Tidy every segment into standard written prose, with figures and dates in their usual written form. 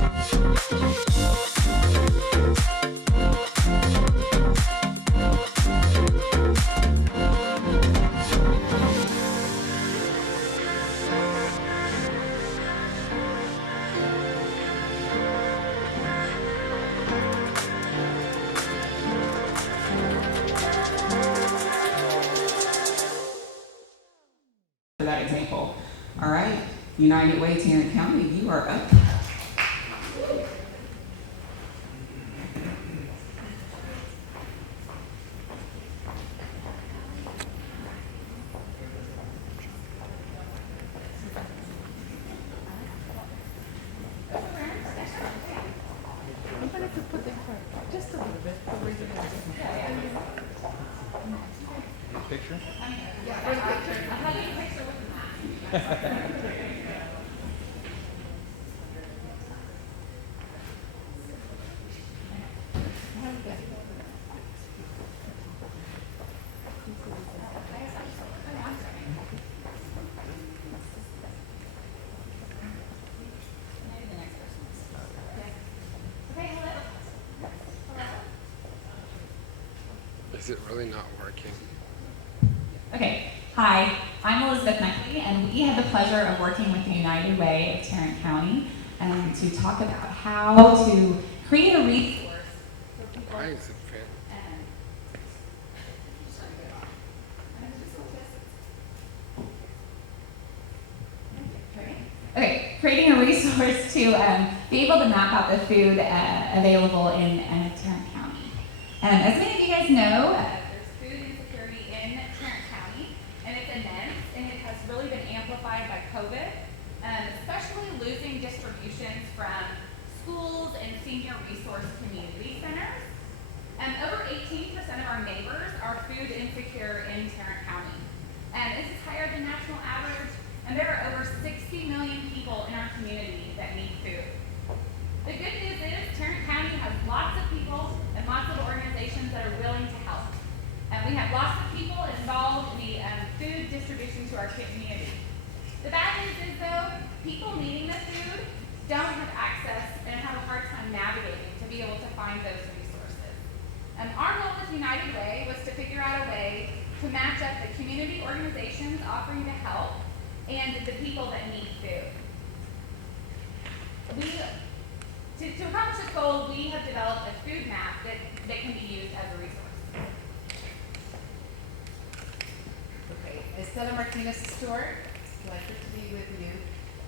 For that example. All right, United Way, Tarrant County, you are up. Picture? Is it really not working? Okay, hi, I'm Elizabeth Meckley, and we had the pleasure of working with the United Way of Tarrant County to talk about how to create a resource for people. Why is it fit? Okay, creating a resource to be able to map out the food available in Tarrant County. As many of you guys know, there's food insecurity in Tarrant County, and it's immense, and it has really been amplified by COVID, especially losing distributions from schools and senior resource community centers. Over 18% of our neighbors are food insecure in Tarrant County. This is higher than national average, and there are over 60 million people in our community that need food. The good news is Tarrant County has lots of people and lots of organizations that are willing to help. We have lots of people involved in the food distribution to our community. The bad news is though, people needing the food don't have access and have a hard time navigating to be able to find those resources. Our goal with United Way was to figure out a way to match up the community organizations offering to help and the people that need food. To accomplish this goal, we have developed a food map that can be used as a resource. Okay, Estela Martinez Stewart, pleasure to be with you.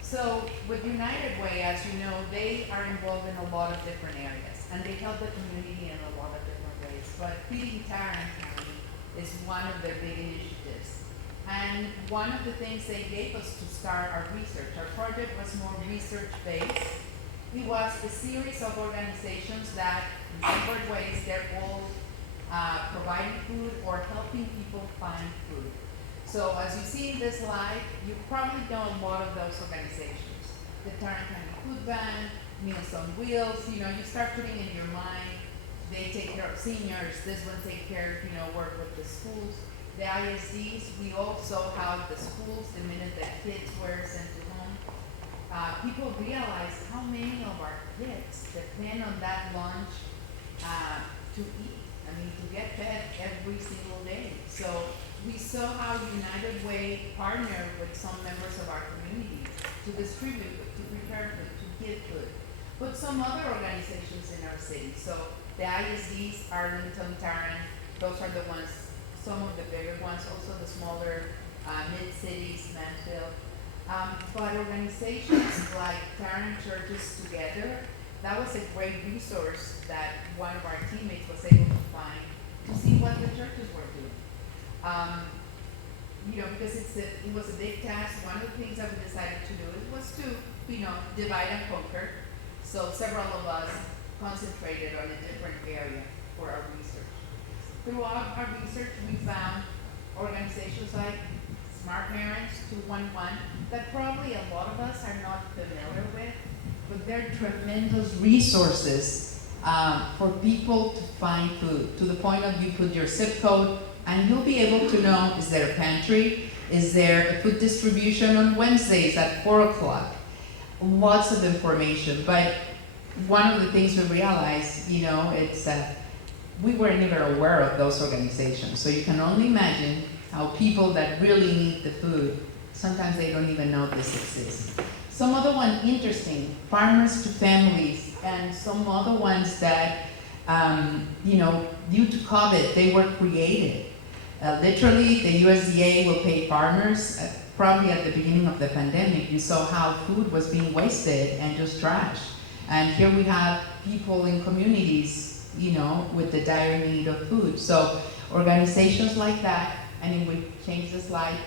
So with United Way, as you know, they are involved in a lot of different areas, and they help the community in a lot of different ways. But Feeding Tarrant County is one of their big initiatives. And one of the things they gave us to start our research, our project was more research-based. It was a series of organizations that, in different ways, they're all providing food or helping people find food. So as you see in this slide, you probably know a lot of those organizations. The Tarrant County Food Bank, Meals on Wheels, you start putting in your mind, they take care of seniors, this one take care of, work with the schools. The ISDs, we also have the schools, the minute that kids were sent to home. People realize how many of our kids depend on that lunch to eat. To get fed every single day. So we saw how United Way partnered with some members of our community to distribute food, to prepare food, to give food. But some other organizations in our city. So the ISDs, Arlington, Tarrant, those are the ones, some of the bigger ones, also the smaller mid-cities, Mansfield. But organizations like Tarrant Churches Together, that was a great resource that one of our teammates was able to find to see what the churches were doing. Because it was a big task. One of the things that we decided to do was to, divide and conquer. So several of us concentrated on a different area for our research. Throughout our research, we found organizations like Smart Parents 211 that probably a lot of us are not familiar with, but they're tremendous resources for people to find food, to the point of you put your zip code and you'll be able to know, is there a pantry? Is there a food distribution on Wednesdays at 4 o'clock? Lots of information, but one of the things we realized, it's we weren't even aware of those organizations. So you can only imagine how people that really need the food, sometimes they don't even know this exists. Some other one interesting, Farmers to Families, and some other ones that, due to COVID, they were created. Literally, the USDA will pay farmers. Probably at the beginning of the pandemic, you saw how food was being wasted and just trashed. And here we have people in communities, with the dire need of food. So organizations like that, and we change the slide,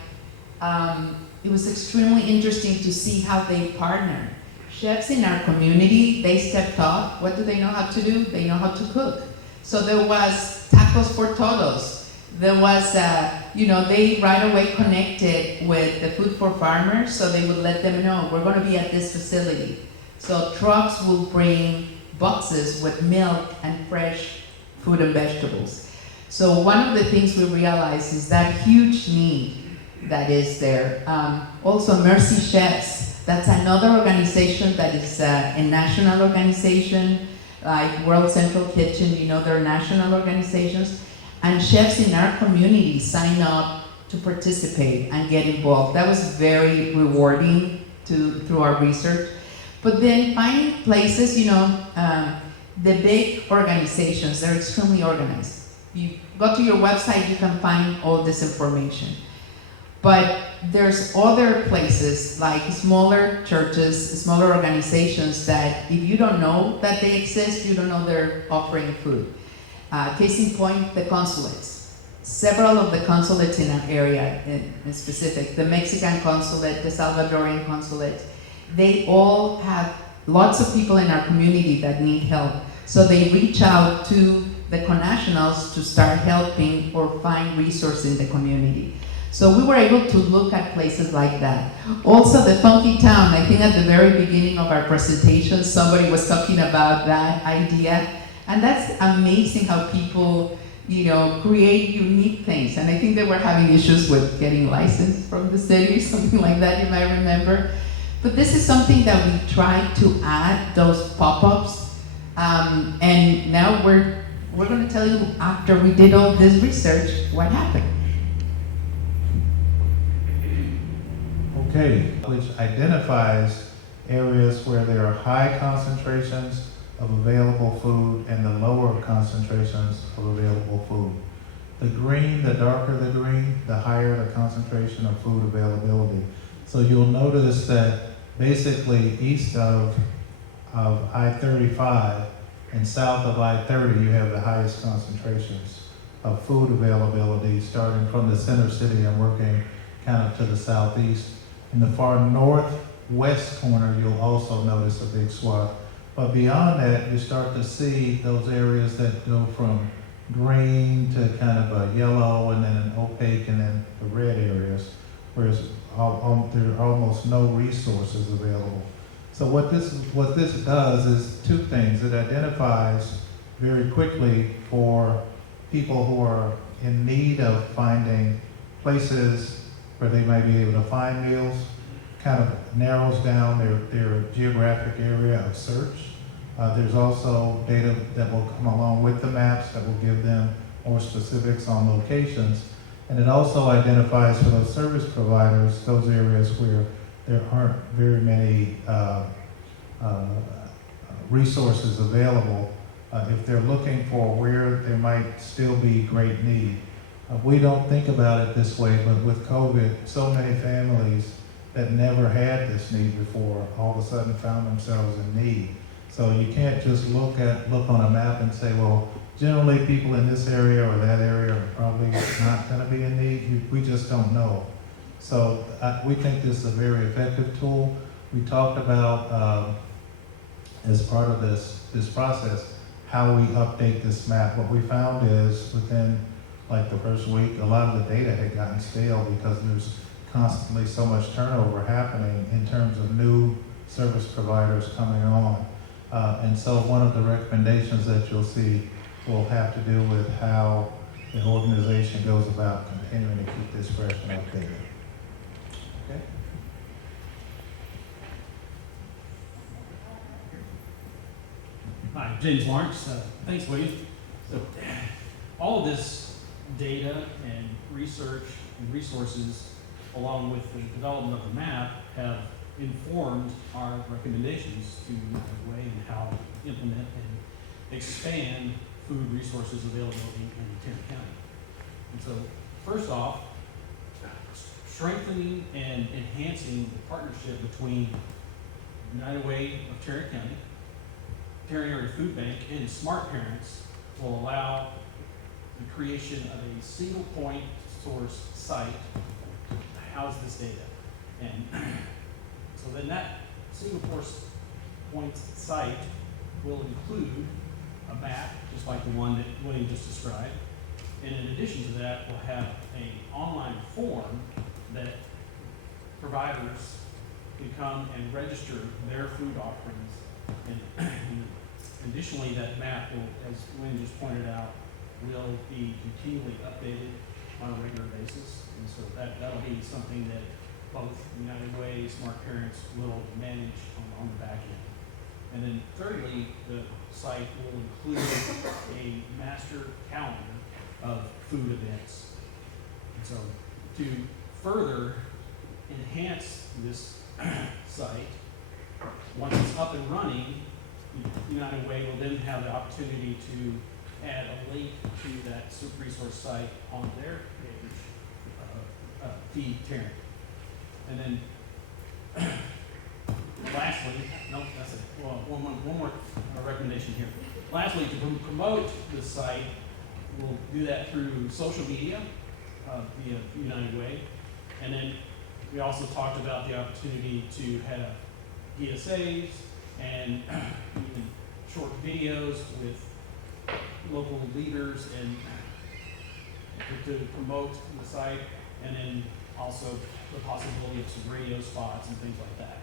it was extremely interesting to see how they partner. Chefs in our community, they stepped up. What do they know how to do? They know how to cook. So there was tacos for todos. There was, they right away connected with the Food for Farmers, so they would let them know, we're gonna be at this facility. So trucks will bring boxes with milk and fresh fruit and vegetables. So one of the things we realized is that huge need that is there. Also Mercy Chefs, that's another organization that is a national organization, like World Central Kitchen, they're national organizations. And chefs in our community sign up to participate and get involved. That was very rewarding through our research. But then finding places, the big organizations, they're extremely organized. You go to your website, you can find all this information. But there's other places like smaller churches, smaller organizations that if you don't know that they exist, you don't know they're offering food. Case in point, the consulates. Several of the consulates in our area, in specific, the Mexican consulate, the Salvadorian consulate, they all have lots of people in our community that need help. So they reach out to the connationals to start helping or find resources in the community. So we were able to look at places like that. Also the Funky Town, I think at the very beginning of our presentation, somebody was talking about that idea. And that's amazing how people, create unique things. And I think they were having issues with getting licensed from the city, something like that, you might remember. But this is something that we tried to add, those pop-ups. And now we're going to tell you, after we did all this research, what happened. Okay, which identifies areas where there are high concentrations of available food and the lower concentrations of available food. The green, the darker the green, the higher the concentration of food availability. So you'll notice that basically east of I-35 and south of I-30, you have the highest concentrations of food availability, starting from the center city and working kind of to the southeast. In the far northwest corner, you'll also notice a big swath. But beyond that, you start to see those areas that go from green to kind of a yellow and then an opaque and then the red areas, whereas there are almost no resources available. So what this does is two things. It identifies very quickly for people who are in need of finding places where they might be able to find meals, kind of narrows down their geographic area of search. There's also data that will come along with the maps that will give them more specifics on locations. And it also identifies for those service providers those areas where there aren't very many resources available if they're looking for where there might still be great need. We don't think about it this way, but with COVID, so many families that never had this need before all of a sudden found themselves in need. So you can't just look on a map and say, well, generally people in this area or that area are probably not going to be in need. We just don't know. So we think this is a very effective tool. We talked about, as part of this process, how we update this map. What we found is within like the first week, a lot of the data had gotten stale because there's constantly so much turnover happening in terms of new service providers coming on. And so one of the recommendations that you'll see will have to do with how the organization goes about continuing to keep this fresh and updated. Okay. Hi, James Lawrence. Thanks, William. So, all of this data and research and resources, along with the development of the map, have informed our recommendations to United Way and how to implement and expand food resources availability in Tarrant County. And so, first off, strengthening and enhancing the partnership between United Way of Tarrant County, Tarrant Area Food Bank, and Smart Parents will allow the creation of a single point source site to house this data. And so then that single point site will include a map, just like the one that William just described. And in addition to that, we'll have an online form that providers can come and register their food offerings. And additionally, that map will, as William just pointed out, will be continually updated on a regular basis. And so that'll be something that both United Way, Smart Parents will manage on the back end. And then thirdly, the site will include a master calendar of food events. And so to further enhance this site, once it's up and running, United Way will then have the opportunity to add a link to that resource site on their page, Feed Tarrant. And then lastly, no, that's it. Well, one more recommendation here. Lastly, to promote the site, we'll do that through social media via United Way. And then we also talked about the opportunity to have PSAs and even short videos with local leaders and to promote the site, and then also the possibility of some radio spots and things like that.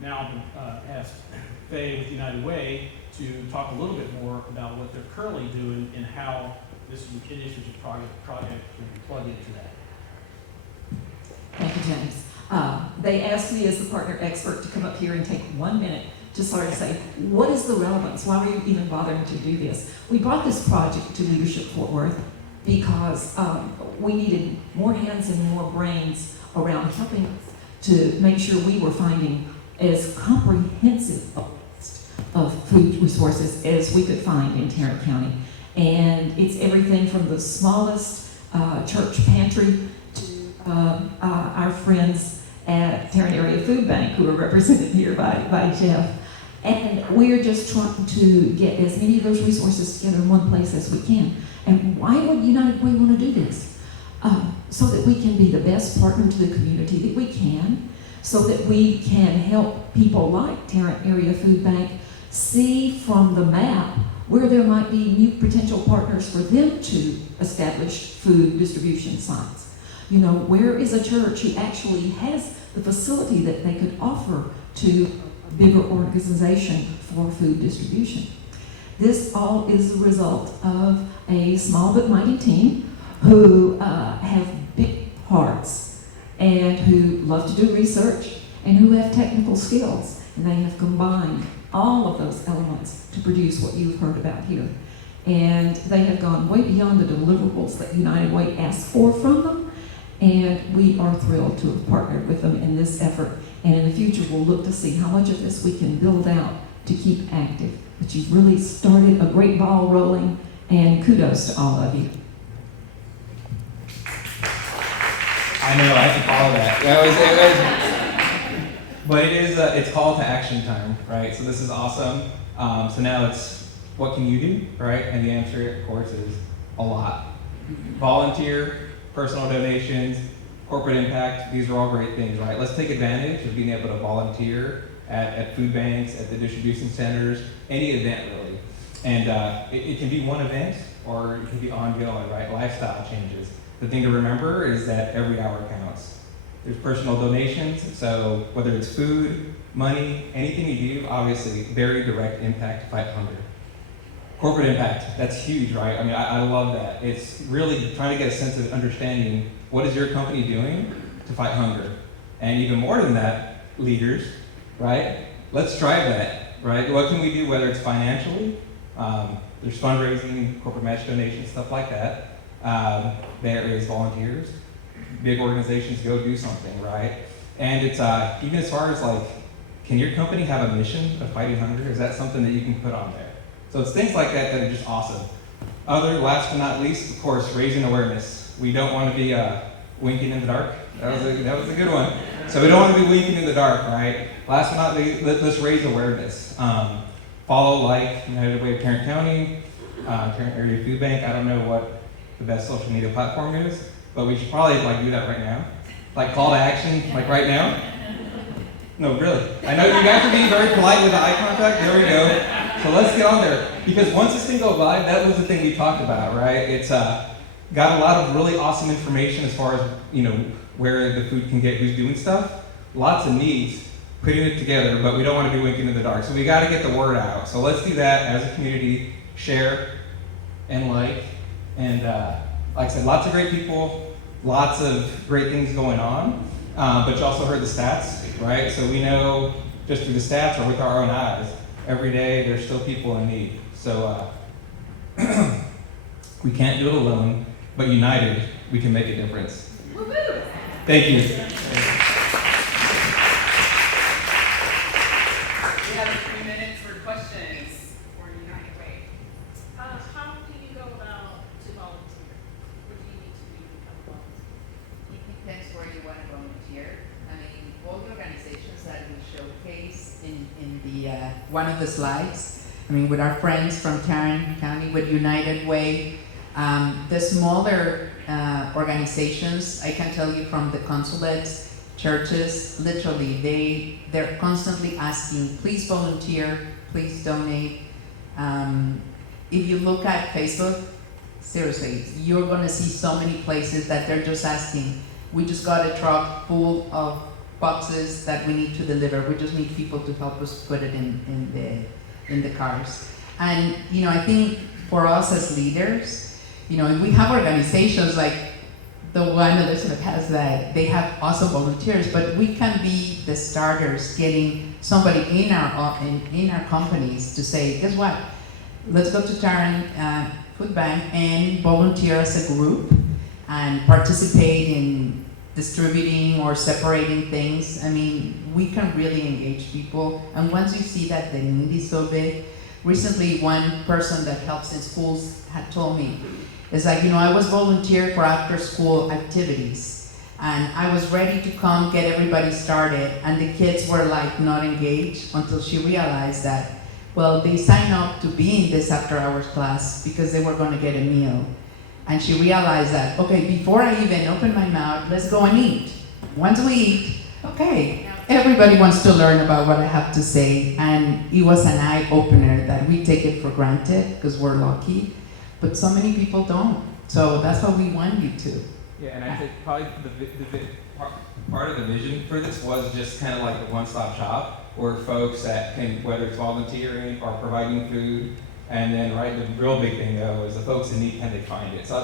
Now I'm going to ask Faye with United Way to talk a little bit more about what they're currently doing and how this initiative project can plug into that. Thank you, James. They asked me as the partner expert to come up here and take 1 minute to sort of say, what is the relevance? Why are you even bothering to do this? We brought this project to Leadership Fort Worth because we needed more hands and more brains around helping us to make sure we were finding as comprehensive a list of food resources as we could find in Tarrant County. And it's everything from the smallest church pantry to our friends at Tarrant Area Food Bank, who are represented here by Jeff. And we're just trying to get as many of those resources together in one place as we can. And why would United Way want to do this? So that we can be the best partner to the community that we can, so that we can help people like Tarrant Area Food Bank see from the map where there might be new potential partners for them to establish food distribution sites. You know, where is a church who actually has the facility that they could offer to a bigger organization for food distribution? This all is the result of a small but mighty team who have big hearts and who love to do research and who have technical skills. And they have combined all of those elements to produce what you've heard about here. And they have gone way beyond the deliverables that United Way asked for from them. And we are thrilled to have partnered with them in this effort. And in the future, we'll look to see how much of this we can build out to keep active. But you've really started a great ball rolling, and kudos to all of you. I know, I have to follow that. But it's call to action time, right? So this is awesome. So now it's, what can you do, right? And the answer, of course, is a lot. Volunteer, personal donations, corporate impact, these are all great things, right? Let's take advantage of being able to volunteer at food banks, at the distribution centers, any event really. And it can be one event or it can be ongoing, right? Lifestyle changes. The thing to remember is that every hour counts. There's personal donations, so whether it's food, money, anything you do, obviously very direct impact to fight hunger. Corporate impact, that's huge, right? I mean, I love that. It's really trying to get a sense of understanding what is your company doing to fight hunger. And even more than that, leaders, right? Let's drive that. right? What can we do, whether it's financially, there's fundraising, corporate match donations, stuff like that. There is volunteers. Big organizations go do something, right? And it's even as far as like, can your company have a mission of fighting hunger? Is that something that you can put on there? So it's things like that that are just awesome. Last but not least, of course, raising awareness. We don't want to be winking in the dark. That was a good one. So we don't want to be winking in the dark, right? Last but not least, let's raise awareness. Follow, like, United Way of Tarrant County, Tarrant Area Food Bank. I don't know what the best social media platform is, but we should probably like do that right now. Like call to action, like right now. No, really. I know you guys are being very polite with the eye contact. There we go. So let's get on there. Because once this thing goes live, that was the thing we talked about, right? It's got a lot of really awesome information as far as, where the food can get, who's doing stuff. Lots of needs, putting it together, but we don't want to be winking in the dark. So we got to get the word out. So let's do that as a community, share and like. And like I said, lots of great people, lots of great things going on. But you also heard the stats, right? So we know just through the stats or with our own eyes, every day there's still people in need. So we can't do it alone, but united, we can make a difference. Woo-hoo! Thank you. We have 3 minutes for questions for United Way. How do you go about to volunteer? What do you need to do to become a volunteer? It depends where you want to volunteer. I mean, all the organizations that we showcase in the one of the slides, I mean, with our friends from Tarrant County, with United Way, the smaller organizations, I can tell you from the consulates, churches, literally, they're constantly asking, please volunteer, please donate. If you look at Facebook, seriously, you're gonna see so many places that they're just asking, we just got a truck full of boxes that we need to deliver. We just need people to help us put it in the cars. And I think for us as leaders, we have organizations like the one Elizabeth has that they have awesome volunteers, but we can be the starters, getting somebody in our companies to say, guess what? Let's go to Tarrant Food Bank and volunteer as a group and participate in distributing or separating things. I mean, we can really engage people. And once you see that the need is so big, recently one person that helps in schools had told me, it's like, I was volunteer for after school activities and I was ready to come get everybody started and the kids were like not engaged until she realized that, well, they signed up to be in this after hours class because they were gonna get a meal. And she realized that, okay, before I even open my mouth, let's go and eat. Once we eat, okay, everybody wants to learn about what I have to say. And it was an eye-opener that we take it for granted because we're lucky, but so many people don't. So that's what we want you to. Yeah, and I think probably part of the vision for this was just kind of like the one-stop shop where folks that can, whether it's volunteering or providing food, and then the real big thing though is the folks in need, can they find it? So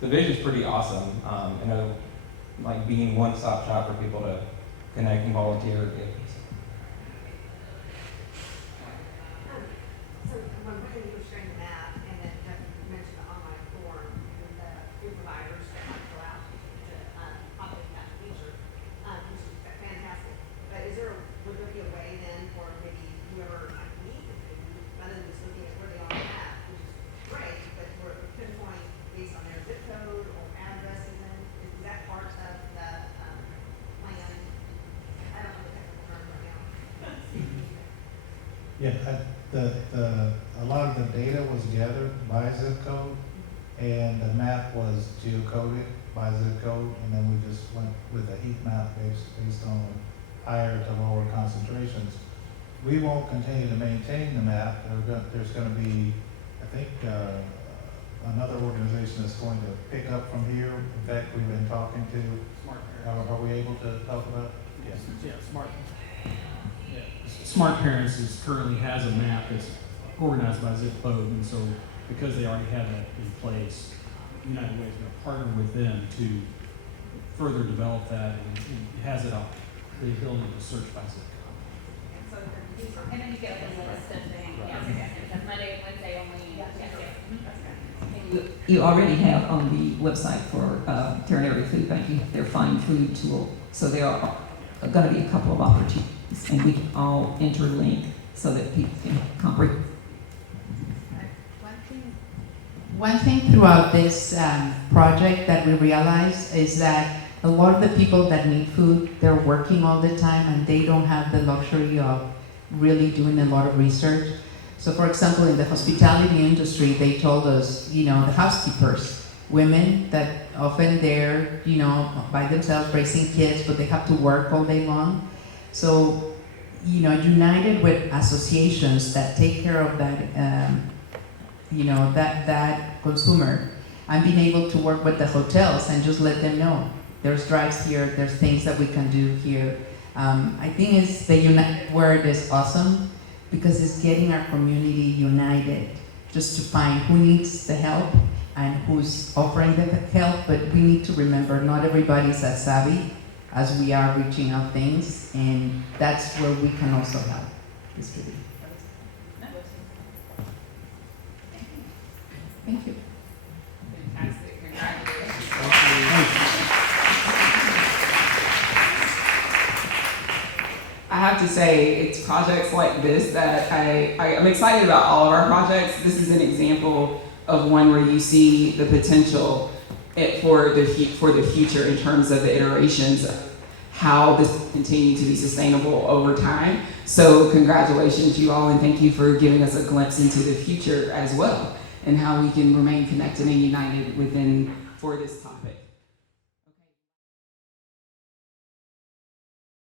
the vision's pretty awesome. Like being one-stop shop for people to connect and volunteer. So when you were sharing the map, and then you mentioned the online form, with the food providers that might go out to populate that feature, which is fantastic. But would there be a way then for maybe whoever might need the food, rather than just looking at where they are on the map, which is great, but for a pinpoint based on their zip code or address even, is that part of the plan? I don't know the technical term right now. Yeah, a lot of the data was gathered by zip code, and the map was geocoded by zip code, and then we just went with a heat map based on higher to lower concentrations. We won't continue to maintain the map. There's going to be, I think, another organization that's going to pick up from here. In fact, we've been talking to. Smart Parents. Are we able to talk about? Yes. Yeah, Smart Parents currently has a map that's organized by zip code, and so because they already have that in place, United Way is going to partner with them to further develop that, and it has it up, the ability to search by zip code. And then you get like a list of things, yes, because Monday and Wednesday only, yes. You already have on the website for Tarrant Area Food Bank, you have their Find Food tool. So there are going to be a couple of opportunities, and we can all interlink so that people can comprehend. One thing throughout this project that we realized is that a lot of the people that need food, they're working all the time and they don't have the luxury of really doing a lot of research. So for example, in the hospitality industry, they told us, the housekeepers, women that often they're, by themselves raising kids, but they have to work all day long. So, united with associations that take care of that, that consumer, and being able to work with the hotels and just let them know there's drives here, there's things that we can do here. I think the united word is awesome because it's getting our community united just to find who needs the help and who's offering the help, but we need to remember not everybody's as savvy as we are reaching out things, and that's where we can also help distribute. Thank you. Fantastic, congratulations. I have to say, it's projects like this that I'm excited about all of our projects. This is an example of one where you see the potential for the future in terms of the iterations of how this will continue to be sustainable over time. So congratulations, you all, and thank you for giving us a glimpse into the future as well and how we can remain connected and united for this topic.